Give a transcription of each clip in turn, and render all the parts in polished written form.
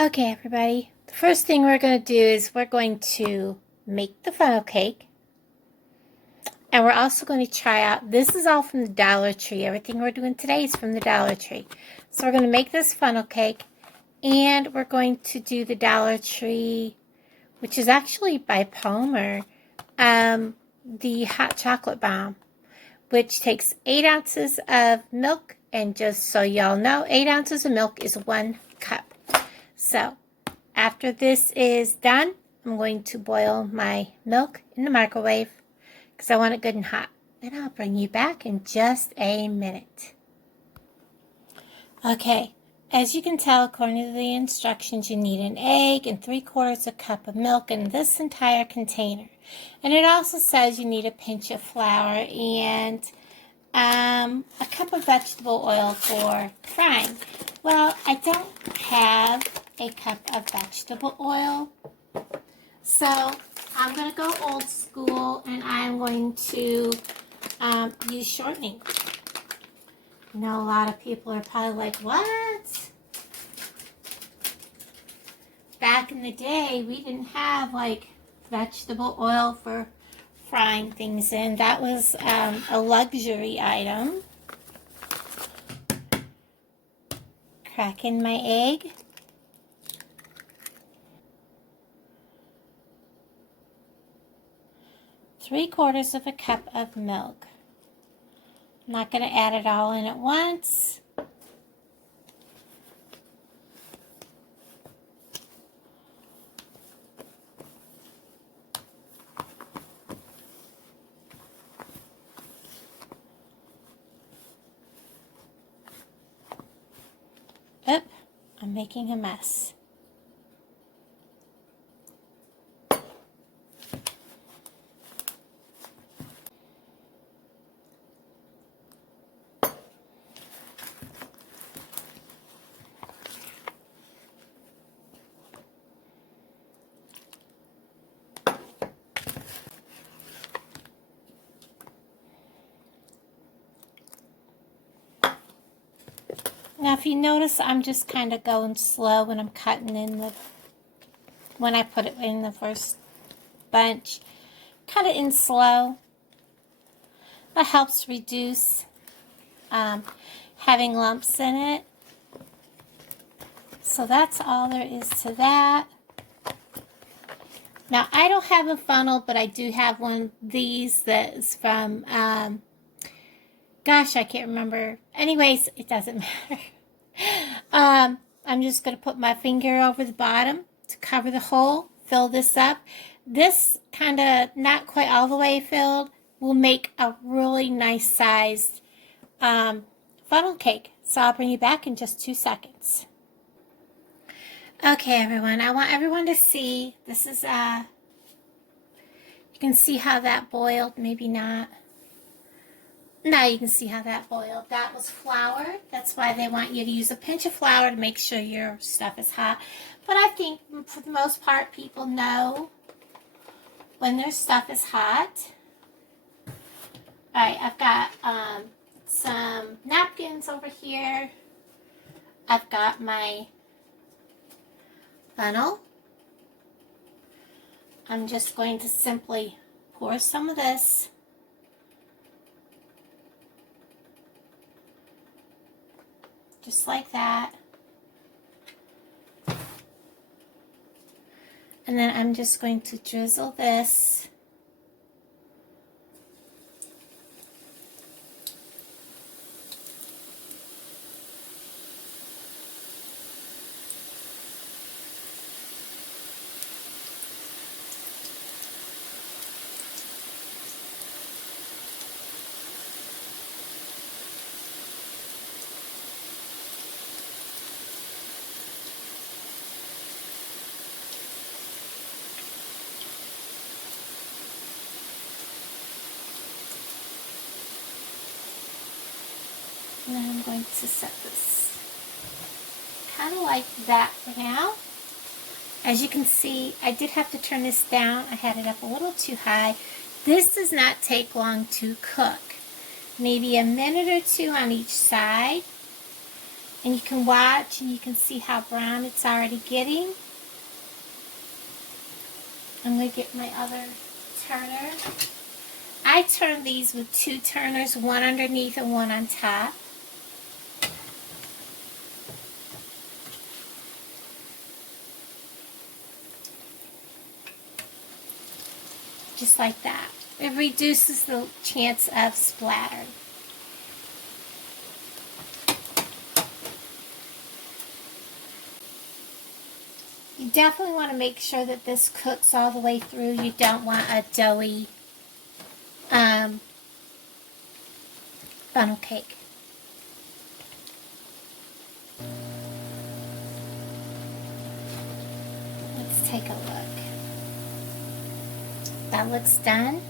Okay, everybody. The first thing we're going to do is we're going to make the funnel cake. And we're also going to try out, this is all from the Dollar Tree. Everything we're doing today is from the Dollar Tree. So we're going to make this funnel cake. And we're going to do the Dollar Tree, which is actually by Palmer, the hot chocolate bomb, which takes 8 ounces of milk. And just so y'all know, 8 ounces of milk is 1 cup. So after this is done, I'm going to boil my milk in the microwave because I want it good and hot. And I'll bring you back in just a minute. Okay, as you can tell, according to the instructions, you need an egg and 3/4 a cup of milk in this entire container. And it also says you need a pinch of flour and a cup of vegetable oil for frying. Well, I don't have a cup of vegetable oil, so I'm going to go old school and I'm going to use shortening. I know a lot of people are probably like, what? Back in the day, we didn't have like vegetable oil for frying things in. That was a luxury item. Crack in my egg. Three-quarters of a cup of milk. I'm not going to add it all in at once. Oop, I'm making a mess. Now, if you notice, I'm just kind of going slow when I'm cutting in when I put it in the first bunch. Cut it in slow. That helps reduce having lumps in it. So that's all there is to that. Now, I don't have a funnel, but I do have one of these that is from, gosh, I can't remember. Anyways, it doesn't matter. I'm just going to put my finger over the bottom to cover the hole, fill this up. This kind of not quite all the way filled will make a really nice sized funnel cake. So I'll bring you back in just 2 seconds. Okay, everyone, I want everyone to see, this is, you can see how that boiled, maybe not. Now you can see how that boiled. That was flour. That's why they want you to use a pinch of flour to make sure your stuff is hot. But I think for the most part, people know when their stuff is hot. Alright, I've got some napkins over here. I've got my funnel. I'm just going to simply pour some of this just like that. And then I'm just going to drizzle this. And then I'm going to set this kind of like that for now. As you can see, I did have to turn this down. I had it up a little too high. This does not take long to cook. Maybe a minute or 2 on each side. And you can watch and you can see how brown it's already getting. I'm going to get my other turner. I turn these with 2 turners, one underneath and one on top. Just like that. It reduces the chance of splatter. You definitely want to make sure that this cooks all the way through. You don't want a doughy funnel cake. Let's take a look. That looks done.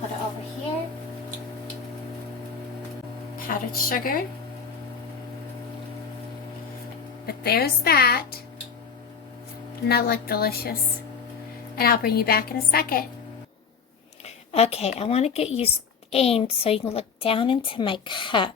Put it over here. Powdered sugar. But there's that. And that looked delicious. And I'll bring you back in a second. Okay, I want to get you aimed so you can look down into my cup.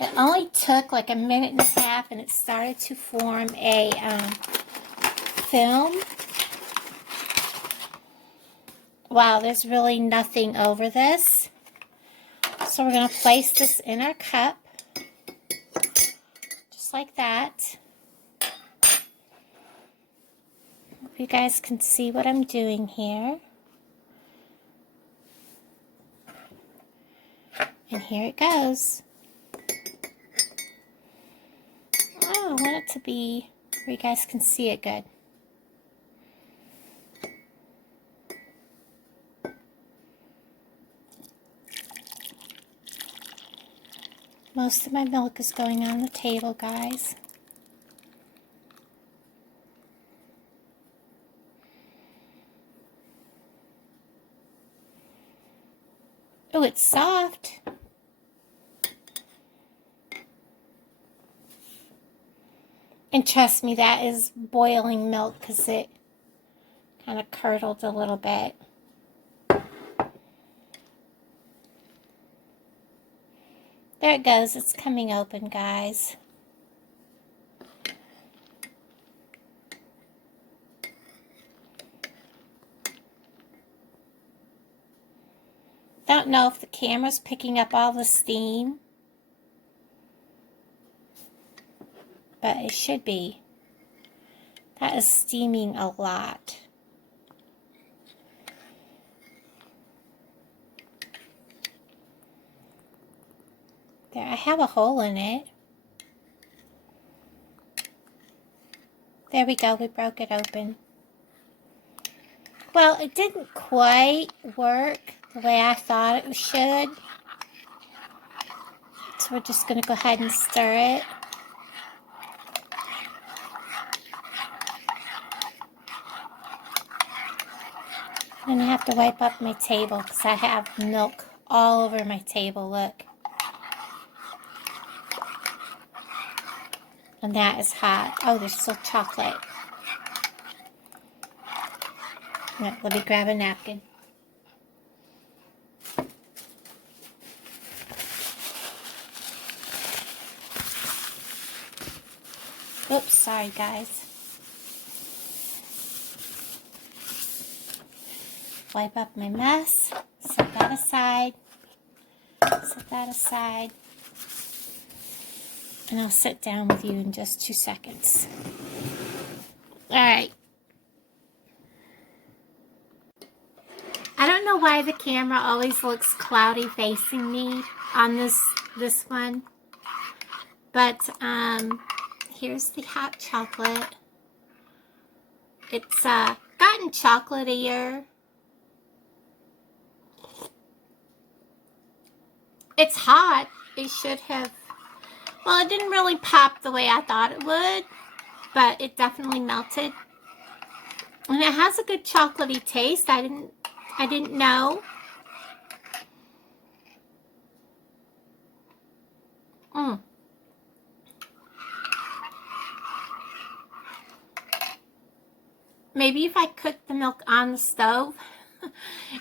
It only took like a minute and a half and it started to form a film. Wow, there's really nothing over this. So we're going to place this in our cup. Just like that. Hope you guys can see what I'm doing here. And here it goes. Oh, I want it to be where you guys can see it good. Most of my milk is going on the table, guys. Oh, it's soft. And trust me, that is boiling milk because it kind of curdled a little bit. There it goes. It's coming open, guys. Don't know if the camera's picking up all the steam, but it should be. That is steaming a lot. There, I have a hole in it. There we go, we broke it open. Well, it didn't quite work the way I thought it should. So we're just going to go ahead and stir it. And I have to wipe up my table because I have milk all over my table, look. And that is hot. Oh, there's still chocolate. Let me grab a napkin. Oops, sorry guys. Wipe up my mess. Set that aside. Set that aside. And I'll sit down with you in just 2 seconds. Alright. I don't know why the camera always looks cloudy facing me on this one. But here's the hot chocolate. It's gotten chocolatier. It's hot. It should have, well, it didn't really pop the way I thought it would, but it definitely melted. And it has a good chocolatey taste. I didn't know. Maybe if I cooked the milk on the stove,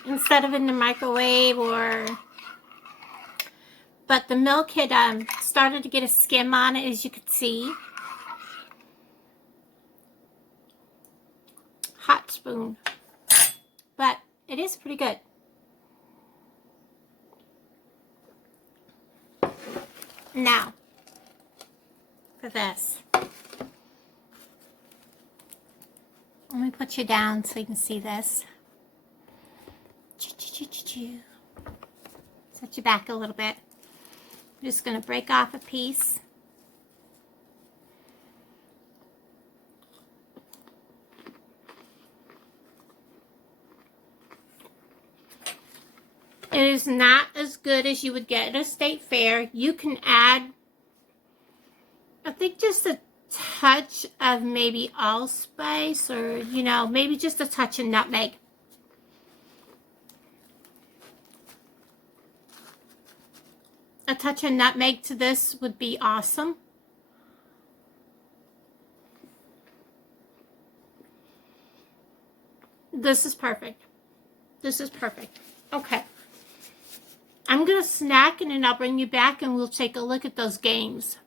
instead of in the microwave. But the milk had started to get a skim on it, as you could see. Hot spoon. But it is pretty good. Now, for this. Let me put you down so you can see this. Set you back a little bit. I'm just going to break off a piece. It is not as good as you would get at a state fair. You can add, I think, just a touch of maybe allspice, or, you know, maybe just a touch of nutmeg. A touch of nutmeg to this would be awesome. This is perfect. This is perfect. Okay. I'm going to snack, and then I'll bring you back and we'll take a look at those games.